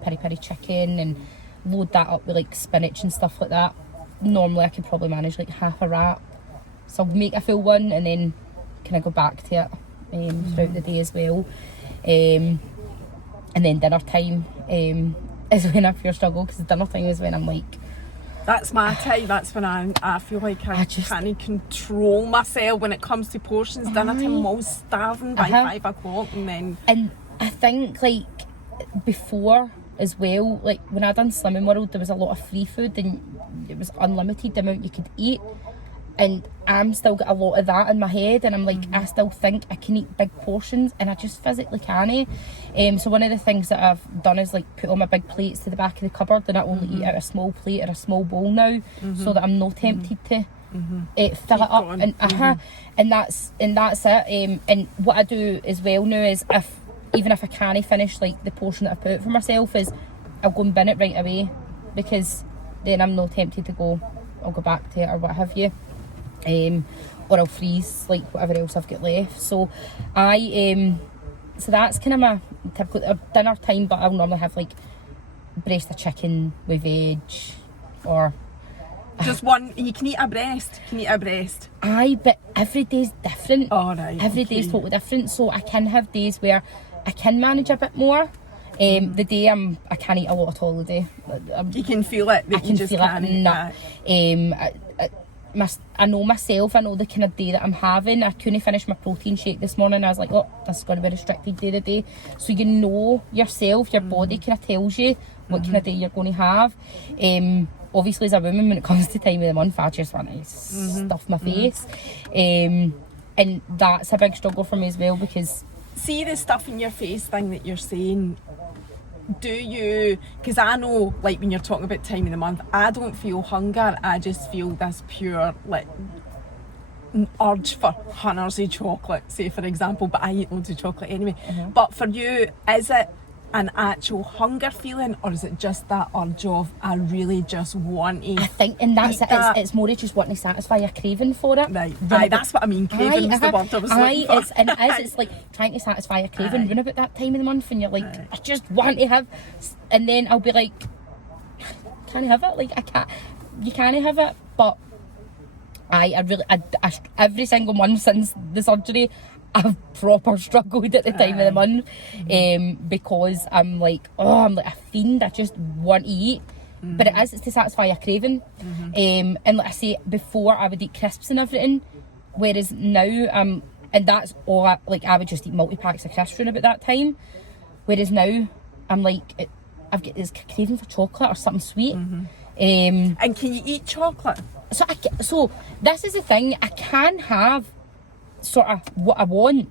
peri peri chicken and load that up with spinach and stuff like that. Normally I could probably manage half a wrap, so I'll make a full one and then kind of go back to it throughout the day as well. And then dinner time is when I pure struggle, because dinner time is when I'm that's my time. That's when I feel like I can't control myself when it comes to portions. Dinner time, I'm always starving by 5 o'clock, and I think before as well, when I done Slimming World, there was a lot of free food and it was unlimited the amount you could eat, and I'm still got a lot of that in my head, and I'm I still think I can eat big portions and I just physically can't. So one of the things that I've done is put all my big plates to the back of the cupboard, and I only eat out a small plate or a small bowl now, so that I'm not tempted to fill it up. And that's it. And what I do as well now is, even if I can't finish the portion that I put out for myself, is I'll go and bin it right away, because then I'm not tempted to go, I'll go back to it or what have you. Or I'll freeze whatever else I've got left. So so that's kind of my typical dinner time, but I'll normally have breast of chicken with veg, or just one. You can eat a breast. But every day's different. Every day's totally different, so I can have days where I can manage a bit more. The day I can't eat a lot at all the day. You can feel it. I can feel it. I know myself, I know the kind of day that I'm having. I couldn't finish my protein shake this morning. I was like, oh, this is going to be a restricted day today. So you know yourself, your body kind of tells you what kind of day you're going to have. Obviously as a woman, when it comes to time of the month, I just want to stuff my face. And that's a big struggle for me as well, because... See the stuff in your face thing that you're saying, do you, because I know when you're talking about time of the month, I don't feel hunger, I just feel this pure urge for hundreds of chocolate, say for example, but I eat loads of chocolate anyway. But for you, is it an actual hunger feeling, or is it just that urge of I really just want to? I think, and that's it. It's more of just wanting to satisfy a craving for it. Right. That's what I mean. Craving is the word I was looking for. It's trying to satisfy a craving. Run about that time of the month, and you're I just want to have, and then I'll be can't have it. I can't. You can't have it, but I really every single month since the surgery, I've proper struggled at the time of the month, because I'm like a fiend. I just want to eat. But it's to satisfy a craving. And like I say, before I would eat crisps and everything, whereas now and that's all I would just eat multi-packs of crisps around about that time. Whereas now I'm like, I've got this craving for chocolate or something sweet. And can you eat chocolate? So this is the thing, I can have sort of what I want,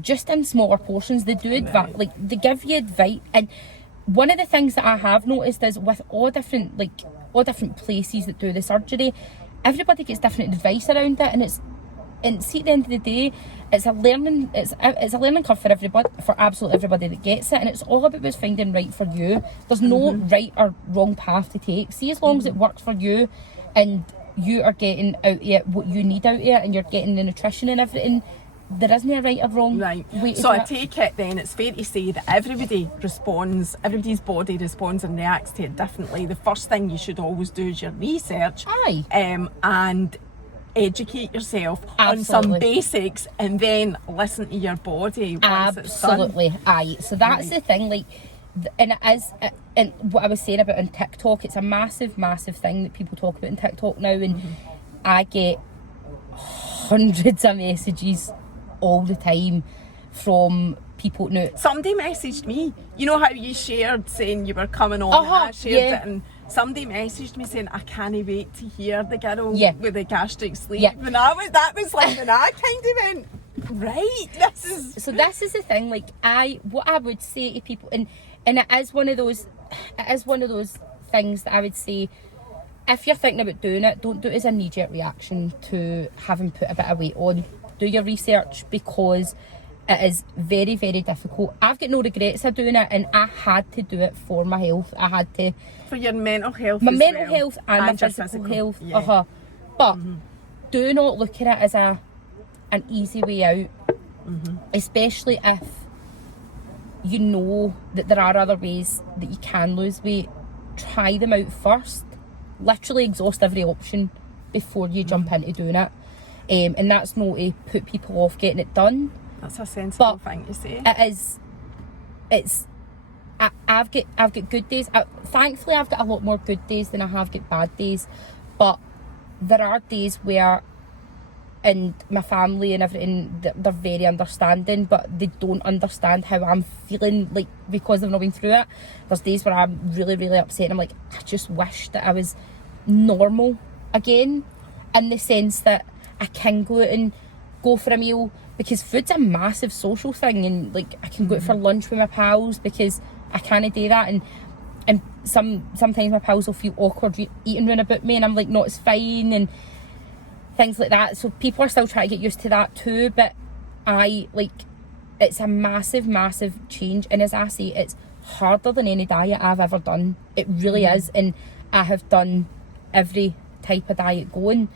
just in smaller portions. They do they give you advice. And one of the things that I have noticed is with all different places that do the surgery, everybody gets different advice around it, and see, at the end of the day, it's a learning curve for everybody, for absolutely everybody that gets it, and it's all about what's finding right for you. There's no right or wrong path to take. See, as long as it works for you, and you are getting out of it what you need out of it, and you're getting the nutrition and everything, there isn't a right or wrong way to So do I it. take it then it's fair to say that everybody's body responds and reacts to it differently. The first thing you should always do is your research. Aye. And educate yourself on Absolutely. some basics, and then listen to your body once it's done. Absolutely, aye. So that's the thing, like, and it is, and what I was saying about on TikTok, it's a massive, massive thing that people talk about on TikTok now, and I get hundreds of messages all the time from people. Now, Somebody messaged me, you know how you shared saying you were coming on, and I shared it, and somebody messaged me saying, I can't wait to hear the girl with the gastric sleeve. And that was like when I kind of went, right, this is the thing, like, what I would say to people, and it is one of those things that I would say, if you're thinking about doing it, don't do it as a knee-jerk reaction to having put a bit of weight on. Do your research, because it is very, very difficult. I've got no regrets of doing it, and I had to do it for my health. I had to. For your mental health my as mental well. health and my physical health. Yeah. But do not look at it as an easy way out, especially if you know that there are other ways that you can lose weight. Try them out first. Literally exhaust every option before you jump into doing it. And that's not to put people off getting it done. That's a sensible thing to say. It is. I've got good days. Thankfully, I've got a lot more good days than I have got bad days. But there are days where, and my family and everything, they're very understanding, but they don't understand how I'm feeling, like, because I've not been through it. There's days where I'm really, really upset, and I'm like, I just wish that I was normal again, in the sense that I can go out and go for a meal, because food's a massive social thing, and like, I can go out for lunch with my pals because I can't do that, and sometimes my pals will feel awkward eating round about me, and I'm like, no, it's fine, and things like that. So people are still trying to get used to that too, but it's a massive, massive change, and as I say, it's harder than any diet I've ever done. It really is, and I have done every type of diet going.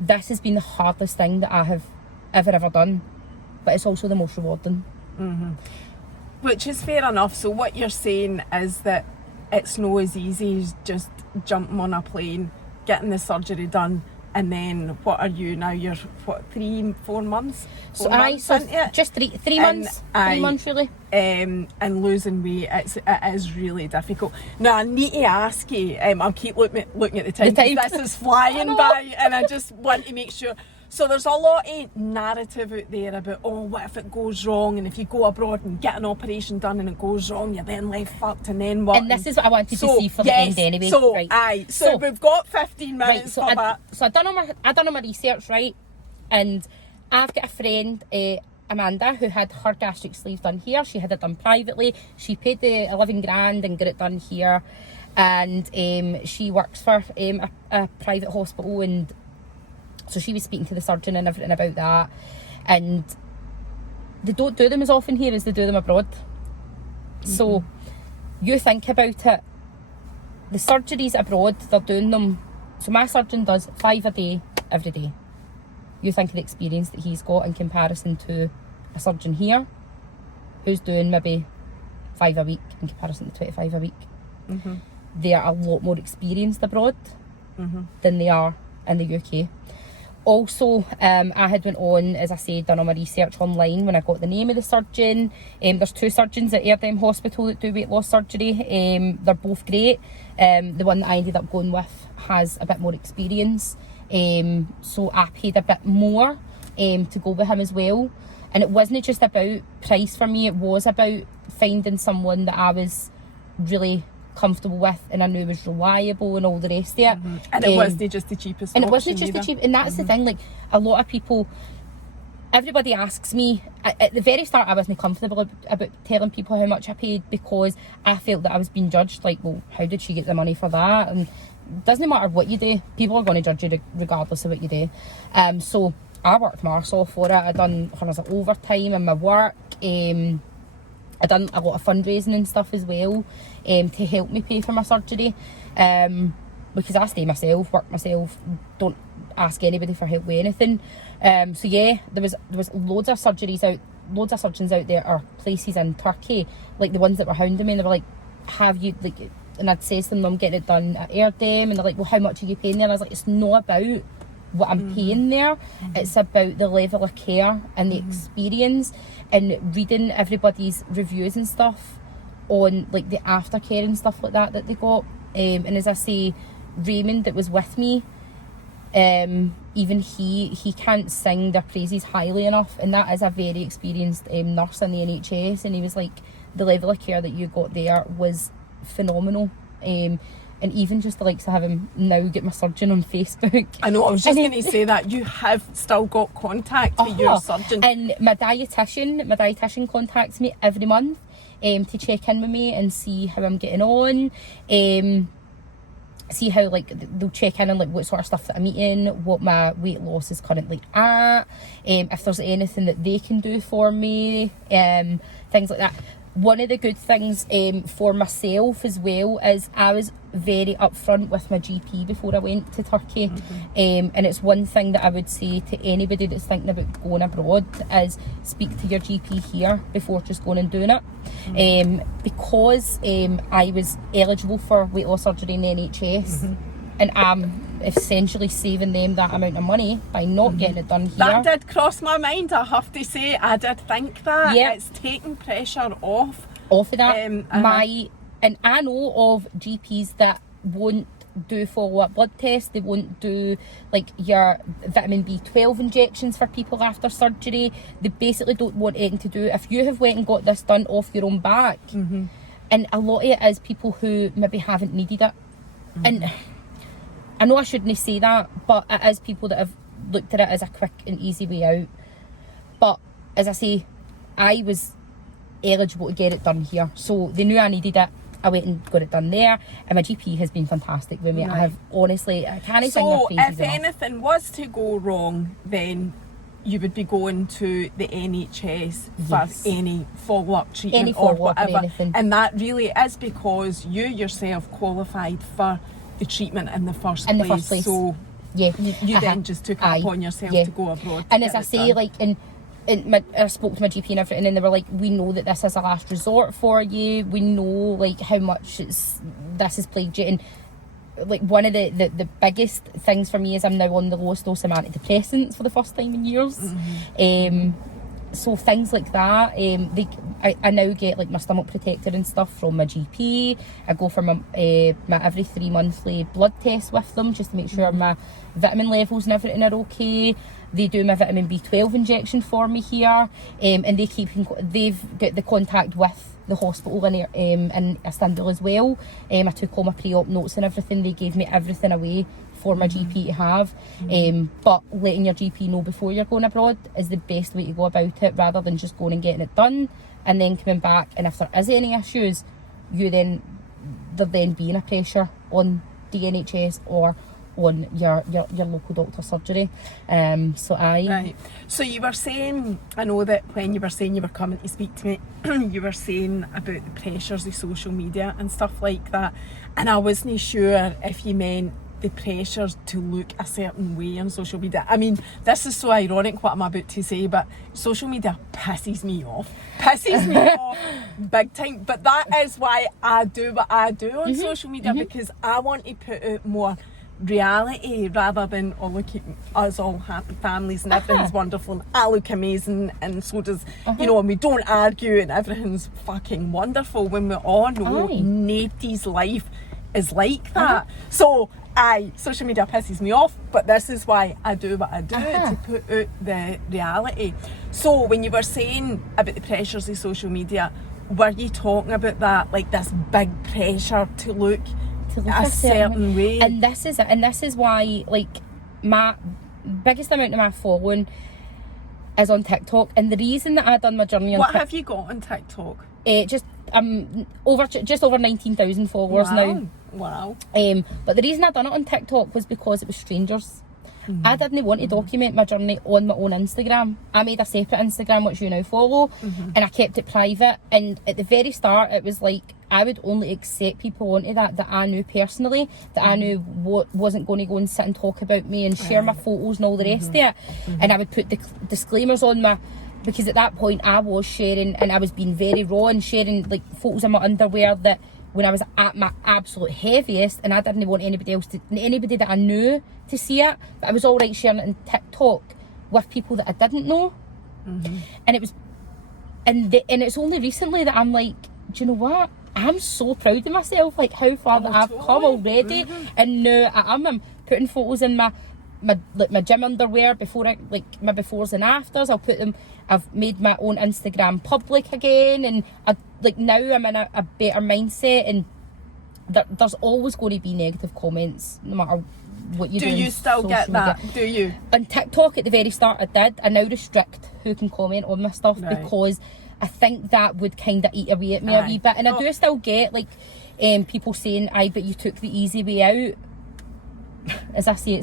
This has been the hardest thing that I have ever done, but it's also the most rewarding. Which is fair enough. So what you're saying is that it's not as easy as just jumping on a plane, getting the surgery done, and then what are you now? You're 3-4 months? Just three months. 3 months really. And losing weight, it is really difficult. Now I need to ask you, I'll keep looking at the time. This is flying by, and I just want to make sure. So there's a lot of narrative out there about, oh, what if it goes wrong, and if you go abroad and get an operation done and it goes wrong, you're then left fucked, and then what? And this is what I wanted to see for the end anyway. So we've got 15 minutes for that. So I done all my research, right, and I've got a friend, Amanda, who had her gastric sleeve done here. She had it done privately. She paid the 11 grand and got it done here, and she works for a private hospital, and so she was speaking to the surgeon and everything about that, and they don't do them as often here as they do them abroad. So you think about it, the surgeries abroad, they're doing them, so my surgeon does 5 a day every day. You think of the experience that he's got in comparison to a surgeon here who's doing maybe 5 a week in comparison to 25 a week. They are a lot more experienced abroad than they are in the UK. Also, I had went on, as I said, done all my research online when I got the name of the surgeon. There's 2 surgeons at Airdem Hospital that do weight loss surgery. They're both great. The one that I ended up going with has a bit more experience. So I paid a bit more to go with him as well. And it wasn't just about price for me, it was about finding someone that I was really comfortable with and I knew was reliable and all the rest of it. And it wasn't just the cheapest and it wasn't option just either. the cheap, and that's the thing, like a lot of people, everybody asks me at the very start, I wasn't comfortable about telling people how much I paid because I felt that I was being judged, like, well, how did she get the money for that? And it doesn't matter what you do, people are going to judge you regardless of what you do. So I worked my arse off for it. I done hours of overtime in my work. I done a lot of fundraising and stuff as well to help me pay for my surgery, because I stay myself, work myself, don't ask anybody for help with anything. So yeah, there was loads of surgeons out there, or places in Turkey, like the ones that were hounding me, and they were like, have you, like, and I'd say to them, I'm getting it done at Airdem, and they're like, well, how much are you paying there? And I was like, it's not about what I'm paying there, it's about the level of care and the experience, and reading everybody's reviews and stuff on like the aftercare and stuff like that they got. And as I say, Raymond that was with me, even he can't sing their praises highly enough, and that is a very experienced nurse in the NHS, and he was like, the level of care that you got there was phenomenal. And even just the likes of having now get my surgeon on Facebook. I know, I was just going to say that you have still got contact with your surgeon. And my dietitian contacts me every month to check in with me and see how I'm getting on. See how, like, they'll check in on like what sort of stuff that I'm eating, what my weight loss is currently at, if there's anything that they can do for me, things like that. One of the good things for myself as well is I was very upfront with my GP before I went to Turkey. And it's one thing that I would say to anybody that's thinking about going abroad is speak to your GP here before just going and doing it. Because I was eligible for weight loss surgery in the NHS, and I'm essentially saving them that amount of money by not getting it done here. That did cross my mind, I have to say. I did think that. Yeah. It's taking pressure off of that. And I know of GPs that won't do follow-up blood tests, they won't do like your vitamin B12 injections for people after surgery. They basically don't want anything to do. If you have went and got this done off your own back, and a lot of it is people who maybe haven't needed it. And I know I shouldn't say that, but it is people that have looked at it as a quick and easy way out. But as I say, I was eligible to get it done here, so they knew I needed it. I went and got it done there, and my GP has been fantastic with me. Right. I have honestly, I can't sing their praises enough. So if anything was to go wrong, then you would be going to the NHS for any follow-up treatment or whatever. And that really is because you yourself qualified for the treatment in the first place. So yeah, you then just took it upon yourself to go abroad. And as I say, like, I spoke to my GP and everything, and they were like, we know that this is a last resort for you. We know like how much this has plagued you. And like one of the biggest things for me is I'm now on the lowest dose of antidepressants for the first time in years. So things like that, I now get like my stomach protector and stuff from my GP. I go for my every 3 monthly blood test with them just to make sure my vitamin levels and everything are okay. They do my vitamin B12 injection for me here, and they've got the contact with the hospital in Istanbul as well. I took all my pre-op notes and everything. They gave me everything away for my GP to have. But letting your GP know before you're going abroad is the best way to go about it, rather than just going and getting it done and then coming back, and if there is any issues, there then being a pressure on the NHS or on your local doctor's surgery. Right. So you were saying, I know that when you were saying you were coming to speak to me, you were saying about the pressures of social media and stuff like that, and I wasn't sure if you meant the pressures to look a certain way on social media. I mean, this is so ironic what I'm about to say, but social media pisses me off big time. But that is why I do what I do on social media, because I want to put out more reality rather than, oh, look at us all happy families and everything's wonderful and I look amazing and so does, you know, and we don't argue and everything's fucking wonderful, when we all know nobody's life is like that. So, social media pisses me off, but this is why I do what I do, to put out the reality. So when you were saying about the pressures of social media, were you talking about that, like this big pressure to look a certain way? And this is it, and this is why, like, my biggest amount of my following is on TikTok, and the reason that I done my journey on what have you got on TikTok? Just over 19,000 followers now. Wow. But the reason I done it on TikTok was because it was strangers. I didn't want to document my journey on my own Instagram. I made a separate Instagram, which you now follow, and I kept it private. And at the very start, it was like I would only accept people onto that I knew personally, that I knew wasn't going to go and sit and talk about me and share my photos and all the rest of it. And I would put the disclaimers on my, because at that point I was sharing, and I was being very raw and sharing like photos of my underwear that when I was at my absolute heaviest, and I didn't want anybody that I knew to see it, but I was all right sharing it on TikTok with people that I didn't know. And it was, and it's only recently that I'm like, do you know what? I'm so proud of myself, like how far that I've come already. And now I'm putting photos in my gym underwear before my befores and afters. I've made my own Instagram public again, and now I'm in a better mindset, and there's always going to be negative comments no matter what you do. Do you still get that? Do you? On TikTok at the very start I did. I now restrict who can comment on my stuff, because I think that would kind of eat away at me a wee bit. And I do still get people saying, but you took the easy way out. As I say,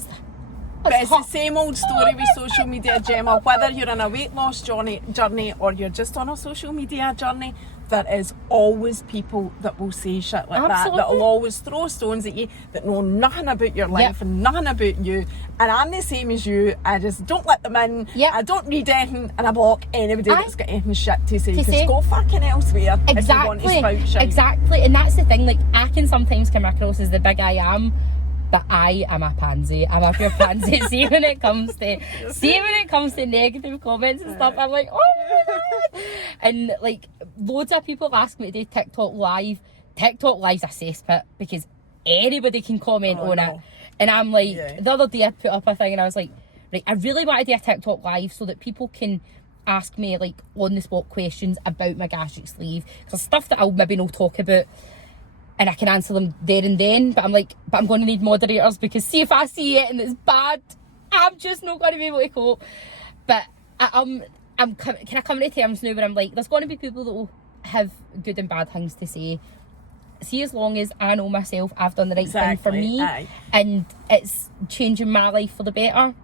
but it's the same old story with social media, Gemma. Whether you're on a weight loss journey or you're just on a social media journey, there is always people that will say shit like that will always throw stones at you, that know nothing about your life and nothing about you. And I'm the same as you. I just don't let them in. I don't read anything, and I block anybody that's got anything shit to say. Because go fucking elsewhere if you want to spout shit. Exactly, and that's the thing. Like, I can sometimes come across as the big I am, but I am a pansy. I'm a pure pansy. See when it comes to negative comments and stuff, I'm like, oh my god. And like, loads of people have asked me to do TikTok Live. TikTok Live's a cesspit because anybody can comment on it. And I'm like, the other day I put up a thing and I was like, right, I really want to do a TikTok Live so that people can ask me like on the spot questions about my gastric sleeve, because stuff that I'll maybe not talk about, and I can answer them there and then, but I'm like, I'm going to need moderators, because see if I see it and it's bad, I'm just not going to be able to cope. But I'm kind of coming to terms now where I'm like, there's going to be people that will have good and bad things to say. See, as long as I know myself, I've done the right thing for me, and it's changing my life for the better.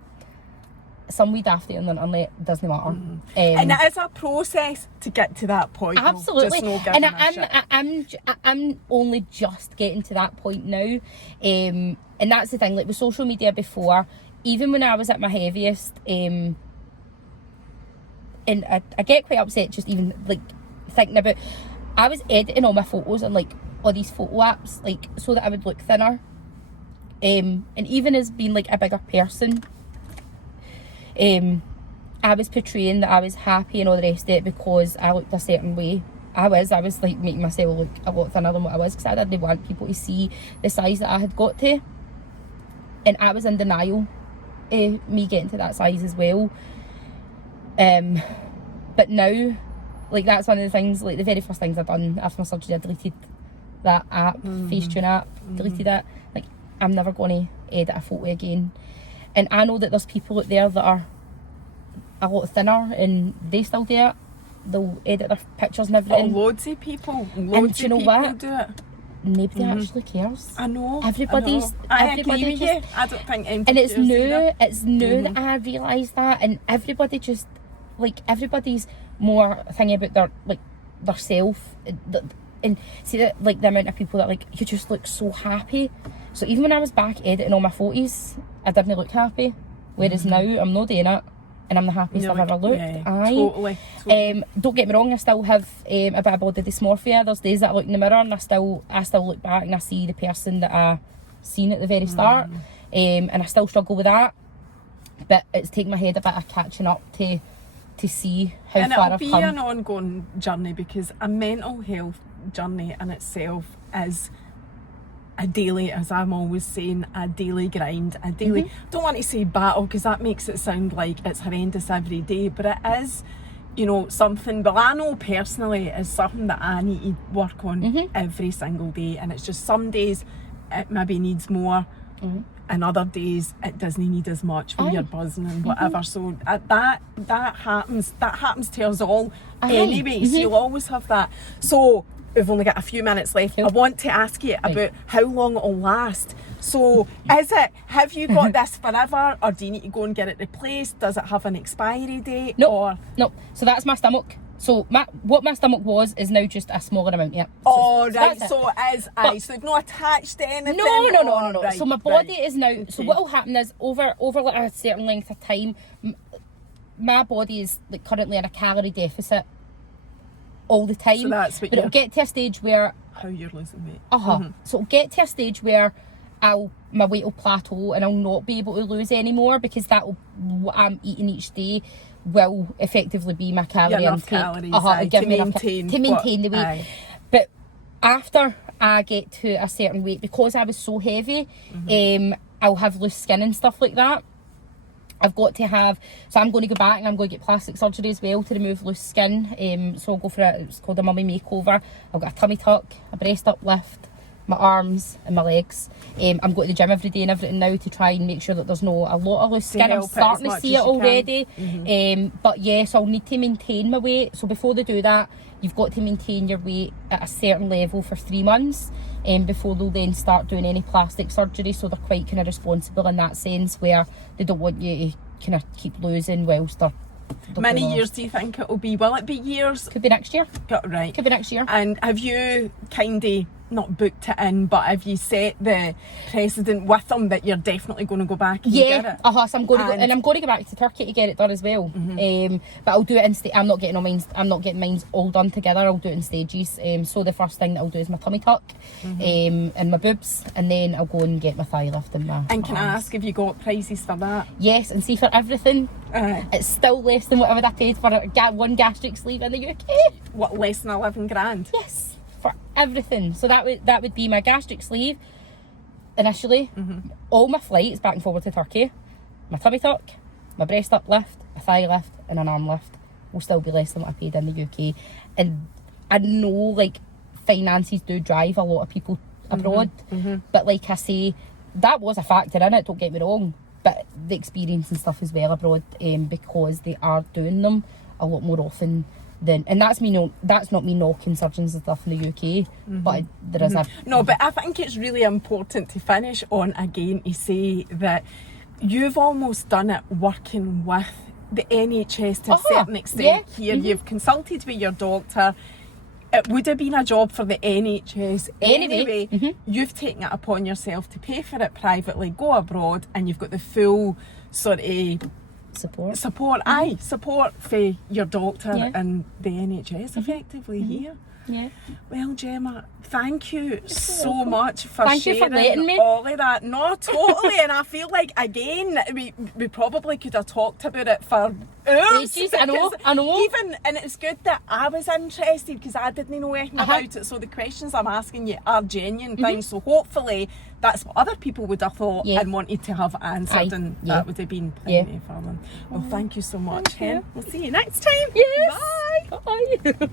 Some wee dafty on the internet doesn't matter. And it is a process to get to that point. Absolutely. And I'm only just getting to that point now. And that's the thing, like with social media before, even when I was at my heaviest, and I get quite upset just even like thinking about, I was editing all my photos and like all these photo apps, like so that I would look thinner. And even as being like a bigger person, I was portraying that I was happy and all the rest of it because I looked a certain way. I was like making myself look a lot thinner than what I was, because I didn't want people to see the size that I had got to, and I was in denial of me getting to that size as well. But now, like, that's one of the things, like the very first things I've done after my surgery, I deleted that app, Facetune app, deleted it. Like, I'm never going to edit a photo again. And I know that there's people out there that are a lot thinner and they still do it. They'll edit their pictures and everything. Loads of people do it. Nobody actually cares. I know. I agree with you. I don't think anybody and it's cares new. either. It's new that I realise that, and everybody just like, everybody's more thinking about their self, and see that, like, the amount of people that like, you just look so happy. So even when I was back editing all my photos, I didn't look happy. Whereas now I'm not doing it, and I'm the happiest I've ever looked. Totally. Don't get me wrong, I still have a bit of body dysmorphia. There's days that I look in the mirror and I still look back and I see the person that I seen at the very start. and I still struggle with that. But it's taken my head a bit of catching up to see how and far it'll I've be come. an ongoing journey, because a mental health journey in itself is a daily, as I'm always saying, a daily grind, a daily, don't want to say battle because that makes it sound like it's horrendous every day, but it is, you know, something, but I know personally it's something that I need to work on every single day, and it's just some days it maybe needs more, and other days it doesn't need as much when you're buzzing and whatever. So that happens to us all anyway. So you'll always have that. So we've only got a few minutes left. I want to ask you about how long it'll last. So have you got this forever, or do you need to go and get it replaced? Does it have an expiry date? No. So that's my stomach. So what my stomach was is now just a smaller amount, yeah. Oh, so right, that's so it is ice. So they've not attached to anything? No. Right, so my body is now, Okay. so what will happen is over like a certain length of time, my body is like currently in a calorie deficit all the time. So that's what but it'll get to a stage where... How you're losing weight. So it'll get to a stage where my weight will plateau and I'll not be able to lose anymore, because what I'm eating each day will effectively be my calorie enough intake. calories, give to me maintain the weight. Aye. But after I get to a certain weight, because I was so heavy, I'll have loose skin and stuff like that. I've got to have, so I'm going to go back and I'm going to get plastic surgery as well to remove loose skin. So I'll go for it's called a mummy makeover. I've got a tummy tuck, a breast uplift, my arms and my legs. I'm going to the gym every day and everything now to try and make sure that there's not a lot of loose skin. I'm starting to see it already. But yes, I'll need to maintain my weight. So before they do that, you've got to maintain your weight at a certain level for 3 months before they'll then start doing any plastic surgery. So they're quite kind of responsible in that sense, where they don't want you to kind of keep losing whilst they're Many years do you think it'll be? Will it be years? Could be next year. Right. Could be next year. And have you kind of not booked it in, but have you set the precedent with them that you're definitely going to go back and get it? So I'm going to go, and I'm going to go back to Turkey to get it done as well. But I'll do it in I'm not getting mine all done together. I'll do it in stages. So the first thing that I'll do is my tummy tuck, and my boobs, and then I'll go and get my thigh lift and my. And can my I arms. ask if you got prices for that? Yes, and see, for everything, it's still less than whatever I paid for one gastric sleeve in the UK. What, less than 11 grand? Yes, for everything. So that would be my gastric sleeve initially, all my flights back and forward to Turkey, my tummy tuck, my breast uplift, a thigh lift and an arm lift will still be less than what I paid in the UK. And I know like finances do drive a lot of people abroad, but like I say, that was a factor in it, don't get me wrong, but the experience and stuff as well abroad, because they are doing them a lot more often than, and that's not me knocking surgeons and stuff in the UK, but there is a... No, but I think it's really important to finish on again to say that you've almost done it working with the NHS to a certain extent here. You've consulted with your doctor. It would have been a job for the NHS anyway. You've taken it upon yourself to pay for it privately, go abroad, and you've got the full sort of support for your doctor and the NHS effectively here. Yeah. Well, Gemma, thank you so much for sharing for letting me. all of that. No, totally. And I feel like, again, we probably could have talked about it for hours. Ages, I know. Even, and it's good that I was interested because I didn't know anything about it. So the questions I'm asking you are genuine things. So hopefully that's what other people would have thought and wanted to have answered, and that would have been plenty for them. Well, thank you so much, Hen. We'll see you next time. Yes. Bye. Bye.